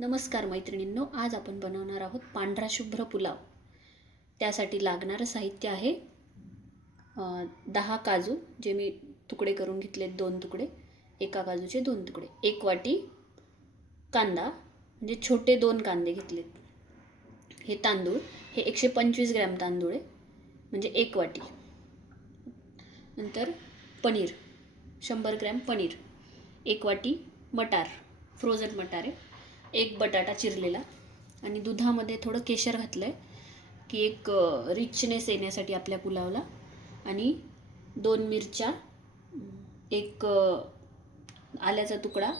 नमस्कार मैत्रिणींनो आज आपण बनवणार आहोत पांढरा शुभ्र पुलाव. त्यासाठी लागणारं साहित्य आहे दहा काजू जे मी तुकडे करून घेतले दोन तुकडे एका काजूचे दोन तुकडे. एक वाटी कांदा म्हणजे छोटे दोन कांदे घेतलेत. हे तांदूळ हे एकशे पंचवीस ग्रॅम तांदूळ आहे म्हणजे एक वाटी. नंतर पनीर शंभर ग्रॅम पनीर एक वाटी मटार फ्रोझन मटार आहे. एक बटाटा चिरलेला आणि दुधामध्ये थोडं केशर घातलं आहे की एक रिचनेस येण्यासाठी आपल्या पुलावला आणि दोन मिरच्या एक आल्याचा तुकडा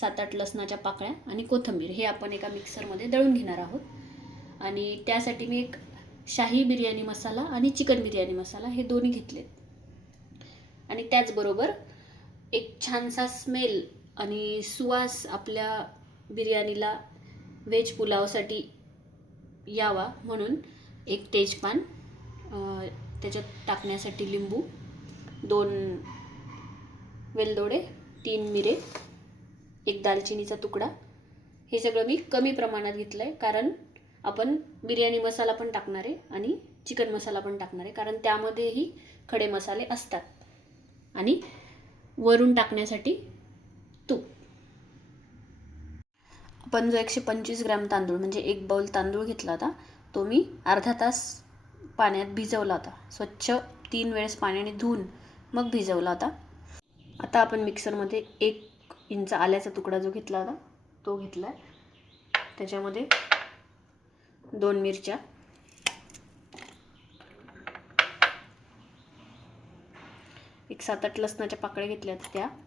सात आठ लसणाच्या पाकळ्या आणि कोथिंबीर हे आपण एका मिक्सरमध्ये दळून घेणार आहोत. आणि त्यासाठी मी एक शाही बिर्याणी मसाला आणि चिकन बिर्याणी मसाला हे दोन्ही घेतलेत. आणि त्याचबरोबर एक छानसा स्मेल आणि सुवास आपल्या बिर्याणीला व्हेज पुलावसाठी यावा म्हणून एक तेजपान त्याच्यात टाकण्यासाठी लिंबू दोन वेलदोडे तीन मिरे एक दालचिनीचा तुकडा. हे सगळं मी कमी प्रमाणात घेतलं आहे कारण आपण बिर्याणी मसाला पण टाकणार आहे आणि चिकन मसाला पण टाकणार आहे कारण त्यामध्येही खडे मसाले असतात. आणि वरून टाकण्यासाठी तूप आपण जो एकशे पंचवीस ग्रॅम तांदूळ म्हणजे एक बाउल तांदूळ घेतला होता तो मी अर्धा तास पाण्यात भिजवला होता. स्वच्छ तीन वेळेस पाण्याने धुवून मग भिजवला होता. आता आपण मिक्सरमध्ये एक इंच आल्याचा तुकडा जो घेतला होता तो घेतला आहे त्याच्यामध्ये दोन मिरच्या एक सात आठ लसणाच्या पाकळ्या घेतल्या होत्या त्या.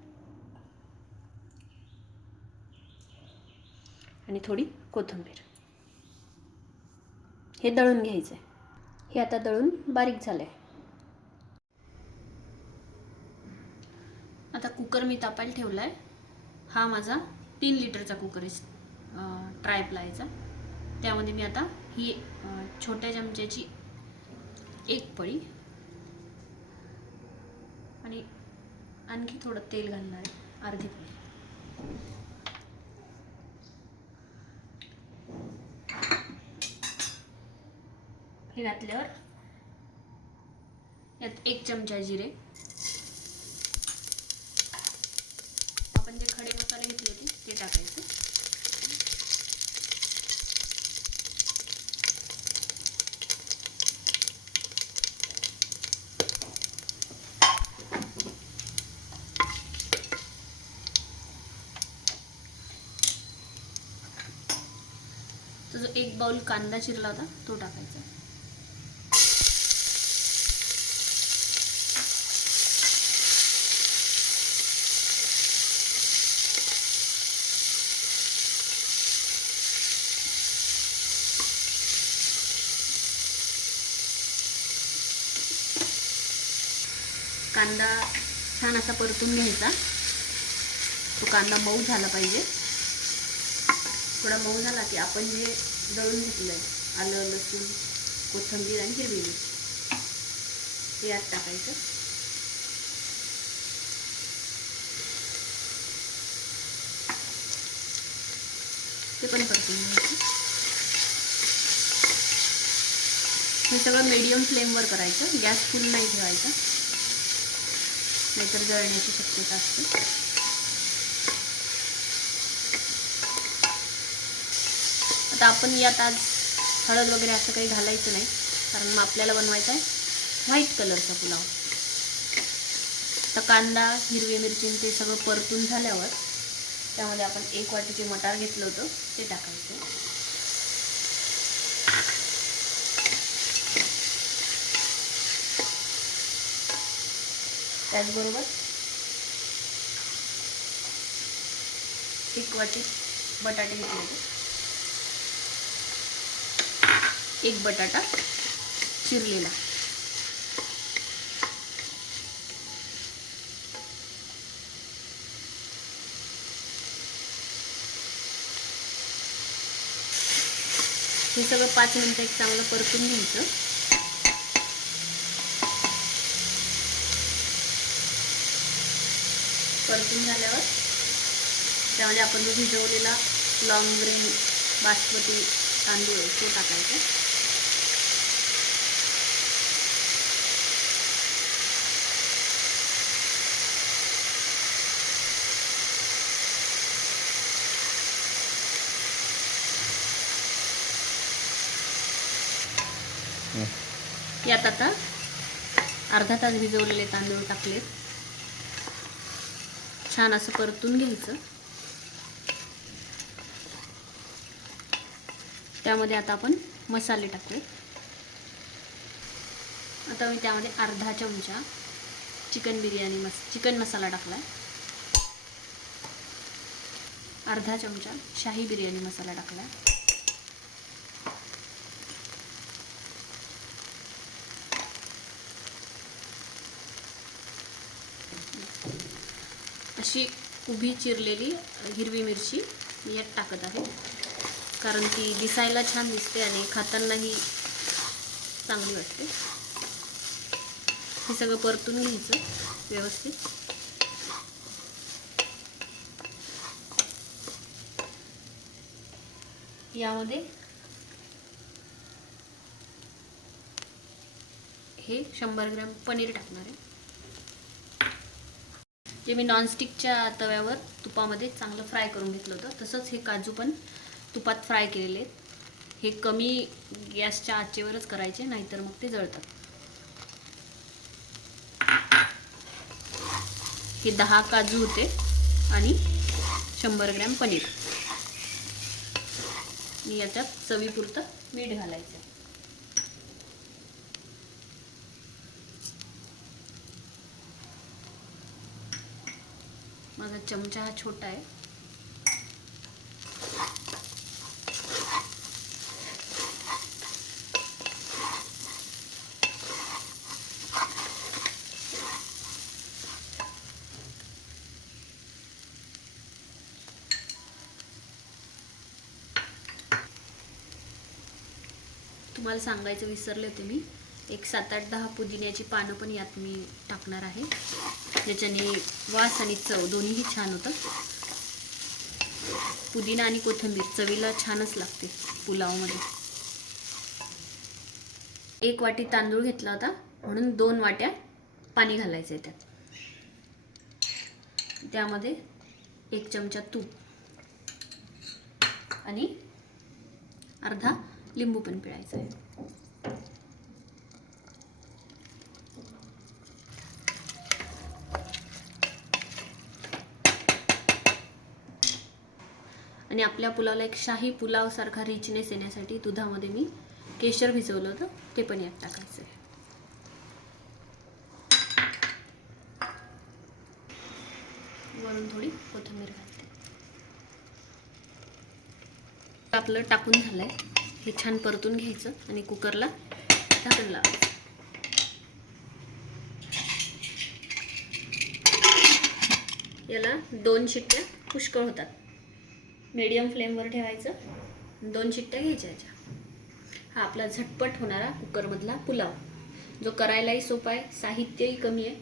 आणि थोडी कोथिंबीर. हे दळून घ्यायचं. आहे हे आता दळून बारीक झालं आहे आता कुकर मी तापायला ठेवला आहे हा माझा तीन लिटरचा कुकर आहे ट्राय प्लायचा त्यामध्ये मी आता ही छोट्या चमच्याची एक पळी आणि आणखी थोडं तेल घालणार आहे अर्धी पळी. हे घातल्यावर यात एक चमचा जिरे. आपण जे खडे मसाले घेतले होते ते टाकायचे. तो जो एक बाउल कांदा चिरला होता तो टाकायचा. कांदा छान असा परतून घ्यायचा. तो कांदा मऊ झाला पाहिजे. थोडा मऊ झाला की आपण जे दळून घेतलं आहे आलं लसूण कोथिंबीर आणि हिरवी मिरची ते यात टाकायचं. ते पण परतून घ्यायचं. हे सगळं मीडियम फ्लेमवर करायचं. गॅस फुल नाही ठेवायचा. नाहीतर जळण्याची शक्यता असते. आता आपण यात आज हळद वगैरे असं काही घालायचं नाही कारण मग आपल्याला बनवायचा आहे व्हाईट कलरचा पुलाव. तर कांदा हिरवी मिरची ते सगळं परतून झाल्यावर त्यामध्ये आपण एक वाटीचे मटार घेतलं होतं ते टाकायचं. त्याचबरोबर एक वाटी बटाटे घेतले होते. एक बटाटा चिरलेला. हे सगळं पाच मिनटं एक चांगलं परतून घ्यायचं. परतून झाल्यावर त्यामध्ये आपण जो भिजवलेला लॉंग ग्रेन बासमती तांदूळ तो टाकायचा. यात आता अर्धा तास भिजवलेले तांदूळ टाकलेत. छान असं परतून घ्यायचं. त्यामध्ये आता आपण मसाले टाकू आता मी त्यामध्ये अर्धा चमचा चिकन बिर्याणी मस चिकन मसाला टाकला आहे अर्धा चमचा शाही बिर्याणी मसाला टाकलाय. अशी उभी चिरलेली हिरवी मिरची मी यात टाकत आहे. कारण ती दिसायला छान दिसते आणि खातानाही चांगली वाटते. हे सगळं परतून घ्यायचं व्यवस्थित. यामध्ये हे शंभर ग्रॅम पनीर टाकणार आहे. जे मी नॉनस्टिकच्या तव्यावर तुपामध्ये चांगलं फ्राय करून घेतलं होतं तसंच हे काजू पण तुपात फ्राय केलेले आहेत. हे कमी गॅसच्या आचेवरच करायचे नाहीतर मग ते जळतात. हे दहा काजू होते आणि शंभर ग्रॅम पनीर. मी याच्यात चवीपुरतं मीठ घालायचं. माझा चमचा हा छोटा आहे. तुम्हाला सांगायचं विसरले होते मी एक सात आठ दहा पुदिन्याची पानं पण यात मी टाकणार आहे. ज्याच्याने वास आणि चव दोन्हीही छान होतं. पुदिना आणि कोथिंबीर चवीला छानच लागते पुलावमध्ये. एक वाटी तांदूळ घेतला होता म्हणून दोन वाट्या पाणी घालायचं आहे त्यात. त्यामध्ये एक चमचा तूप आणि अर्धा लिंबू पण पिळायचा आहे. आणि आपल्या पुलावला एक शाही पुलावसारखा रिचनेस येण्यासाठी दुधामध्ये मी केशर भिजवलं होतं ते पण यात टाकायचं. आहे वरून थोडी कोथिंबीर घालते. आपलं टाकून झालंय. हे छान परतून घ्यायचं आणि कुकरला झाकण लावायचं. याला दोन शिट्ट्या पुष्कळ होतात. मीडियम फ्लेमवर ठेवायचं. दोन चिट्ट्या घ्यायच्या याच्या. हा आपला झटपट होणारा कुकरमधला पुलाव. जो करायलाही सोपा आहे साहित्यही कमी आहे.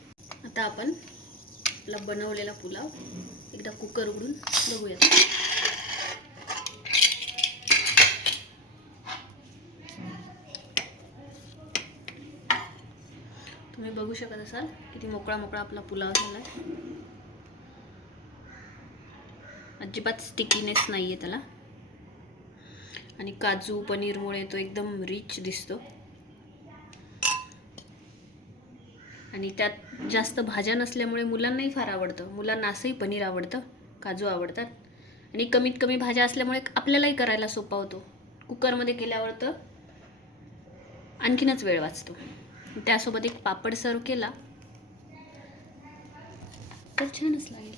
आता आपण आपला बनवलेला पुलाव एकदा कुकर उघडून बघूयात. तुम्ही बघू शकत असाल किती मोकळा मोकळा आपला पुलाव झाला आहे अजिबात स्टिकीनेस नाही आहे त्याला. आणि काजू पनीरमुळे तो एकदम रिच दिसतो. आणि त्यात जास्त भाज्या नसल्यामुळे मुलांनाही फार आवडतं. मुलांना असंही पनीर आवडतं काजू आवडतात. आणि कमीत कमी भाज्या असल्यामुळे आपल्यालाही करायला सोपा होतो. कुकरमध्ये केल्यावर तर आणखीनच वेळ वाचतो. त्यासोबत एक पापड सर्व केला. तर छानच लागेल.